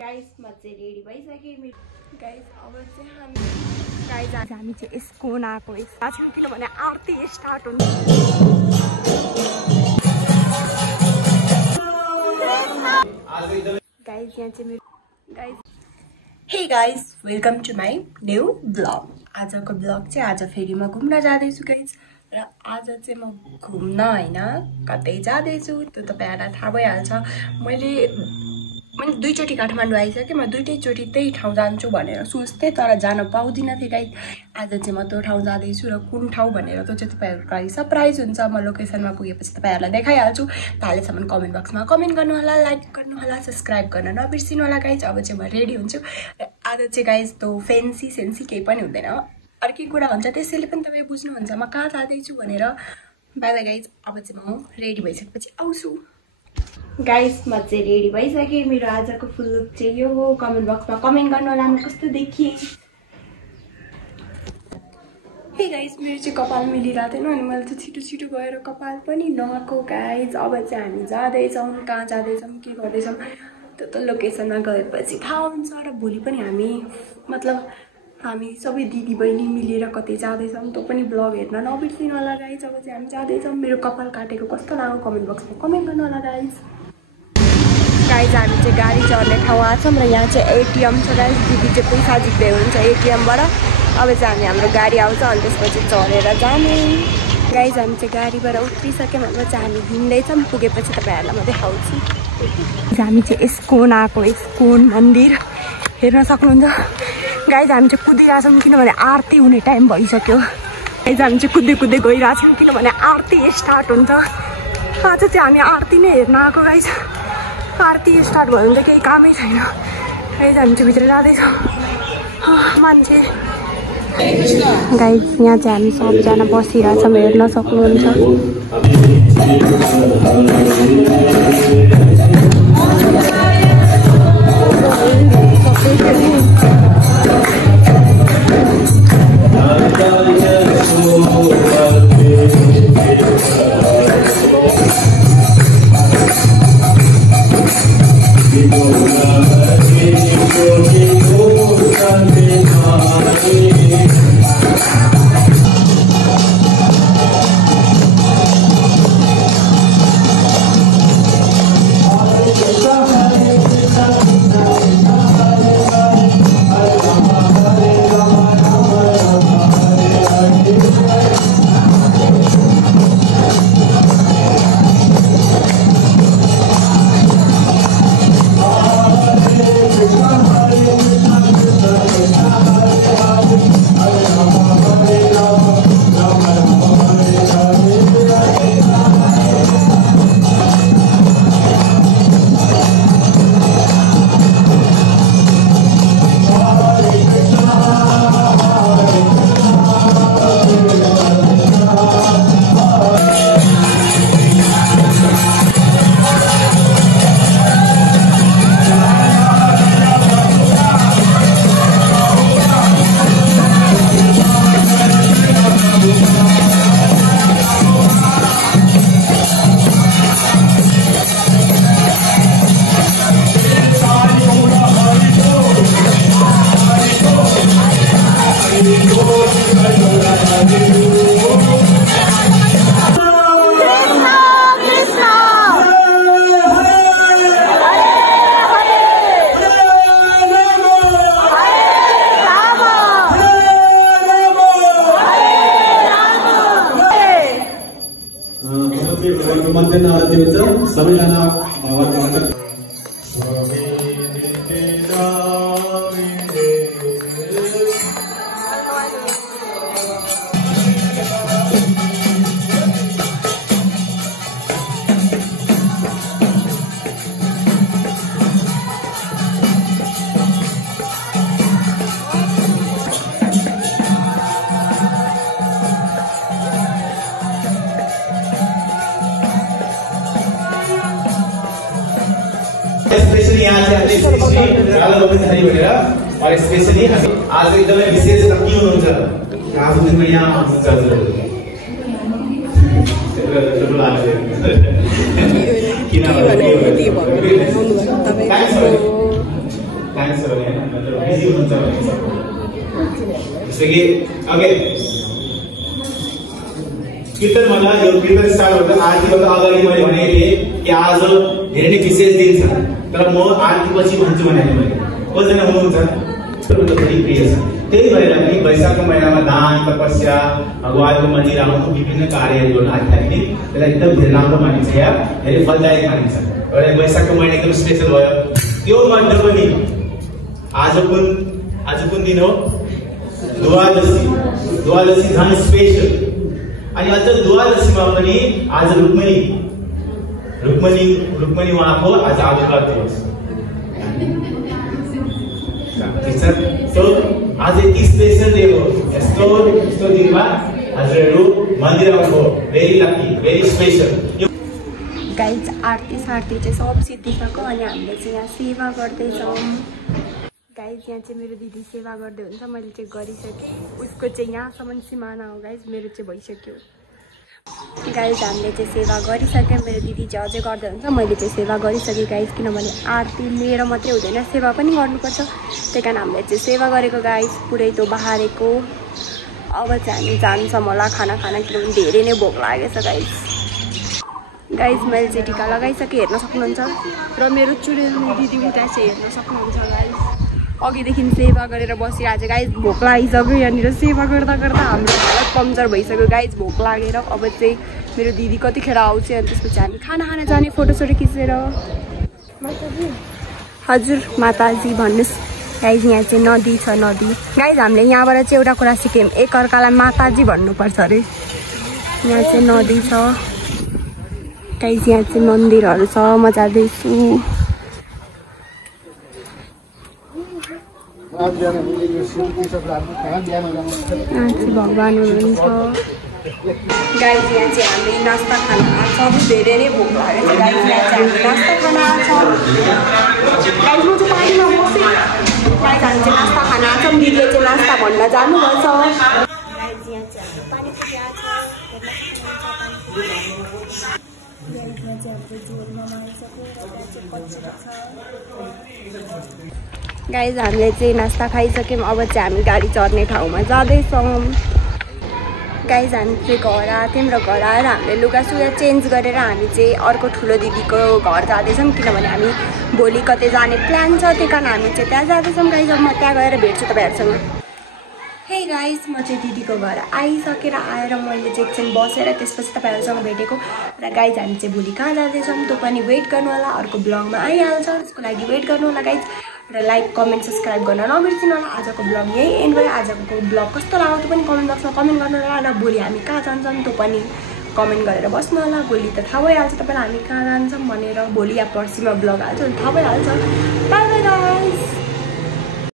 Guys म चाहिँ ready भइसकेँ। गाइस अब चाहिँ हामी चाहिँ यसको नाको छौँ किनभने आरती स्टार्ट हुन्छ। गाइस यहाँ चाहिँ मेरो hey guys welcome to my new blog. आजको ब्लग चाहिँ आज फेरि म घुम्न जाँदैछु गाइस। र आज चाहिँ म घुम्न होइन कतै जाँदैछु त्यो तपाईँहरूलाई थाहा भइहाल्छ। मैले दुईचोटि काठमाडौँ आइसकेँ। म दुईटैचोटि त्यही ठाउँ जान्छु भनेर सोच्थेँ तर जान पाउँदिनँ थिएँ गाइस। आज चाहिँ म त्यो ठाउँ जाँदैछु र कुन ठाउँ भनेर त्यो चाहिँ तपाईँहरूको लागि सरप्राइज हुन्छ। म लोकेसनमा पुगेपछि तपाईँहरूलाई देखाइहाल्छु। अहिलेसम्म कमेन्ट बक्समा कमेन्ट गर्नुहोला, लाइक गर्नुहोला, सब्सक्राइब गर्न नबिर्सिनु होला गाइस। अब चाहिँ म रेडी हुन्छु र आज चाहिँ गाइस त्यो फेन्सी सेन्सी केही पनि हुँदैन, अर्कै कुरा हुन्छ। त्यसैले पनि तपाईँ बुझ्नुहुन्छ म कहाँ जाँदैछु भनेर। By by guys. अब चाहिँ म रेडी भइसकेपछि आउँछु। गाइस म चाहिँ रेडी भइसकेँ। मेरो आजको फुल लुक चाहिँ यो हो। कमेन्ट बक्समा कमेन्ट गर्नु होला म कस्तो देखिए। हे गाइस मेरो चाहिँ कपाल मिलिरहेको थिएन अनि मैले चाहिँ छिटो छिटो गएर कपाल पनि नगएको गाइस। अब चाहिँ हामी जाँदैछौँ, कहाँ जाँदैछौँ के गर्दैछौँ त्यो त लोकेसनमा गएपछि थाहा हुन्छ। र भोलि पनि हामी सबै दिदी बहिनी मिलेर कतै जाँदैछौँ त्यो पनि ब्लग हेर्न नबिर्सिनु होला गाइस। अब चाहिँ हामी जाँदैछौँ। मेरो कपाल काटेको कस्तो लाग्यो कमेन्ट बक्समा कमेन्ट गर्नु होला गाइस। गाइस हामी चाहिँ गाडी चढ्ने ठाउँ आछौँ र यहाँ चाहिँ एटिएम छ गाइस। दिदी चाहिँ पैसा जित्दै हुन्छ एटिएमबाट। अब चाहिँ हामी हाम्रो गाडी आउँछ अनि त्यसपछि चढेर जाने। गाइस हामी चाहिँ गाडीबाट उत्रिसक्यौँ। अब चाहिँ हामी हिँड्दैछौँ। पुगेपछि तपाईँहरूलाई म देखाउँछु। हामी चाहिँ इस्कोन आएको, इस्कोन मन्दिर हेर्न सक्नुहुन्छ गाइस। हामी चाहिँ कुदिरहेछौँ किनभने आरती हुने टाइम भइसक्यो। गाइस हामी चाहिँ कुद्दै कुद्दै गइरहेछौँ किनभने आरती स्टार्ट हुन्छ। आज चाहिँ हामी आरती नै हेर्न आएको गाइस। आरती स्टार्ट भयो भने त केही कामै छैन गाइस। हामी चाहिँ भित्र जाँदैछौँ मान्छे। गाइस यहाँ चाहिँ हामी सबजना बसिरहेछौँ हेर्न सक्नुहुन्छ। सबैजना स्पेशली यहाँ चाहिँ और स्पेशली आज एकदमै विशेष के हुनुहुन्छ आफूसँग यहाँ आउनुहुन्छ टाइम छ भने हैन मतलब बिजी हुनुहुन्छ भने जस्तो कि ओके कीर्तन भन्दा यो कीर्तन स्टार्ट गर्दा आरतीभन्दा अगाडि मैले भनेको थिएँ कि आज धेरै नै विशेष दिन छ तर म आरती पछि भन्छु भनेको मैले कतिजना हुनुहुन्छ बढी प्रिय छ त्यही भएर पनि वैशाखको महिनामा दान तपस्या भगवानको मन्दिर आउनु विभिन्न कार्यहरू गर्न आध्यात्मिक त्यसलाई एकदम धेरै राम्रो मानिन्छ या धेरै फलदायक मानिन्छ र वैशाखको महिना एकदम स्पेशल भयो त्यो मध्ये पनि आज कुन दिन हो द्वादशी झन् स्पेशल अनि अझ द्वादशीमा पनि आज रुक्मणी उहाँको आज आविर्भाव दिवस तो आज यति स्पेशल डे हो यस्तो दिनमा हजुरहरू मन्दिर आउनु very lucky very special guys आरती सारती चाहिँ सब सिद्धिसक्यो अनि हामीले चाहिँ यहाँ सेवा गर्दैछौँ गाइज यहाँ चाहिँ मेरो दिदी सेवा गर्दै हुन्छ मैले चाहिँ गरिसकेँ उसको चाहिँ यहाँसम्म सिमाना हो गाइज मेरो चाहिँ भइसक्यो गाइज हामीले चाहिँ सेवा गरिसक्यौँ मेरो दिदी चाहिँ अझै गर्दै हुन्छ मैले चाहिँ सेवा गरिसकेँ गाइज किनभने आरती लिएर मात्रै हुँदैन सेवा पनि गर्नुपर्छ त्यही कारण हामीले चाहिँ सेवा गरेको गाइज पुरै त्यो बहारेको अब चाहिँ हामी जान्छौँ होला खाना किनभने धेरै नै भोक लागेछ गाइज मैले चाहिँ टिका लगाइसकेँ हेर्न सक्नुहुन्छ र मेरो चुडेल दिदी उता चाहिँ हेर्न सक्नुहुन्छ गाइज अघिदेखि सेवा गरेर बसिरहेको छ गाइज भोक लागिसक्यो यहाँनिर सेवा गर्दा हाम्रो हालत कमजोर भइसक्यो गाइज भोक लागेर अब चाहिँ मेरो दिदी कतिखेर आउँछ अनि त्यसपछि हामी खाना जाने फोटोसोटो खिचेर हजुर माताजी भन्नुहोस् गाइज यहाँ चाहिँ नदी छ नदी गाइज हामीले यहाँबाट चाहिँ एउटा कुरा सिक्यौँ एकअर्कालाई माताजी भन्नुपर्छ अरे यहाँ चाहिँ नदी छ गाइज यहाँ चाहिँ मन्दिरहरू छ म जाँदैछु भगवान हुनुहुन्छ गाइज यहाँ चाहिँ हामी नास्ता खाना आएको छ धेरै नै भोक लागेको छ गाइज यहाँ चाहिँ हामी नास्ता खाना आएको छ गाइज म चाहिँ पानीमा बसेँ गाइज हामी चाहिँ नास्ता खाना आएको छौँ दिदीले चाहिँ नास्ता भन्न जानुपर्छ गाइज यहाँ चाहिँ हामी पानीपुरी आएको गाइज हामीले चाहिँ नास्ता खाइसक्यौँ अब चाहिँ हामी गाडी चढ्ने ठाउँमा जाँदैछौँ गाइज हामी चाहिँ घर आएको थियौँ र घर आएर हामीले लुगासुगा चेन्ज गरेर हामी चाहिँ अर्को ठुलो दिदीको घर जाँदैछौँ किनभने हामी भोलि कतै जाने प्लान छ त्यही कारण हामी चाहिँ त्यहाँ जाँदैछौँ गाइज अब म त्यहाँ गएर भेट्छु तपाईँहरूसँग हे गाइज म चाहिँ दिदीको घर आइसकेर आएर मैले चाहिँ एकछिन बसेर त्यसपछि तपाईँहरूसँग भेटेको र गाइज हामी चाहिँ भोलि कहाँ जाँदैछौँ त्यो पनि वेट गर्नु होला अर्को ब्लगमा आइहाल्छ त्यसको लागि वेट गर्नु होला गाइज र लाइक कमेन्ट सब्सक्राइब गर्न नबिर्सिनु होला आजको ब्लग यही एन्ड भयो आजको ब्लग कस्तो लाग्यो त्यो पनि कमेन्ट बक्समा कमेन्ट गर्नु होला र भोलि हामी कहाँ जान्छौँ त्यो पनि कमेन्ट गरेर बस्नु होला भोलि त थाहा भइहाल्छ तपाईँलाई हामी कहाँ जान्छौँ भनेर भोलि या पर्सिमा ब्लग हाल्छ थाहा भइहाल्छ बाइ बाइ गाइज